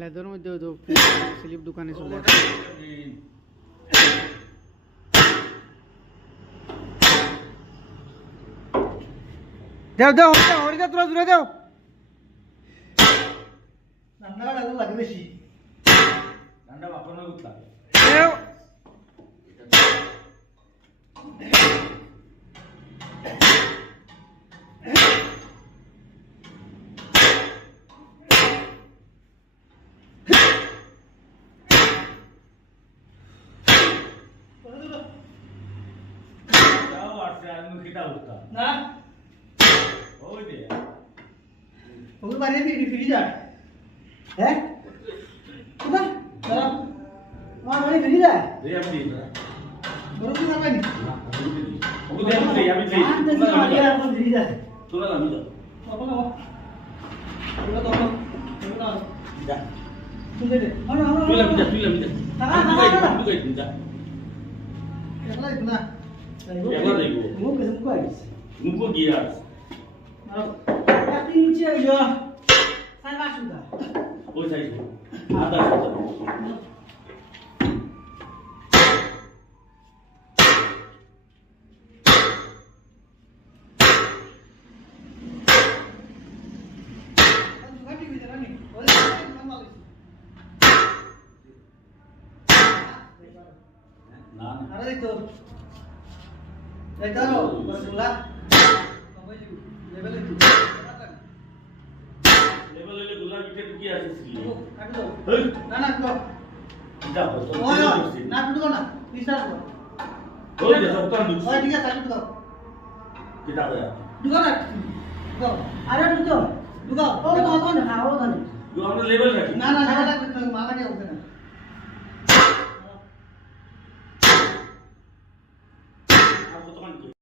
leather মধ্যে তো slip দোকানে চলে দেও দেও হরিদা তোরা দূরে দেও রান্না লাগে বেশি রান্না বাপনা গুতা দেও যাও আসছে আমি কিটা গুতা না ওই দে ওই বাইরে ফিরে যা হ্যাঁ কোথা দাঁড়া আমার বাড়ি ফিরে যা দে আমি দিই না বড় কি যাবে নি ওই দে আমি দেই এখন ফিরে যা তোরা আমি যাও বাবা না তোরা তো তোরা যা তুই দে আরে তুই আমি যা তুই যা একলা না একলা যাইবো মুখ কেসে মুখ আইস মুকো গিয়াস আর কাটি নিচে আইলো সাই মাসুদা ওই যাইবো আদা আদা কাটি বিতে রানি ওই মাল না না আরে দেখো দেখাও বসুলা সবাই লেভেলে কি লেভেল হইলে গোলা বিটে কি আছে ছিল কাটি দাও হেই না না তো যা বস ওই না টুকো না পিছাড় দাও ওই দে সব দুঃখ ওই ঠিক আছে কাটি দাও কিটা হয় টুকো না টুকো আরে টুকো টুকো ও তো না ও জানি তুই আমরা লেভেল রাখি না না না মালা নিয়ে ওঠে না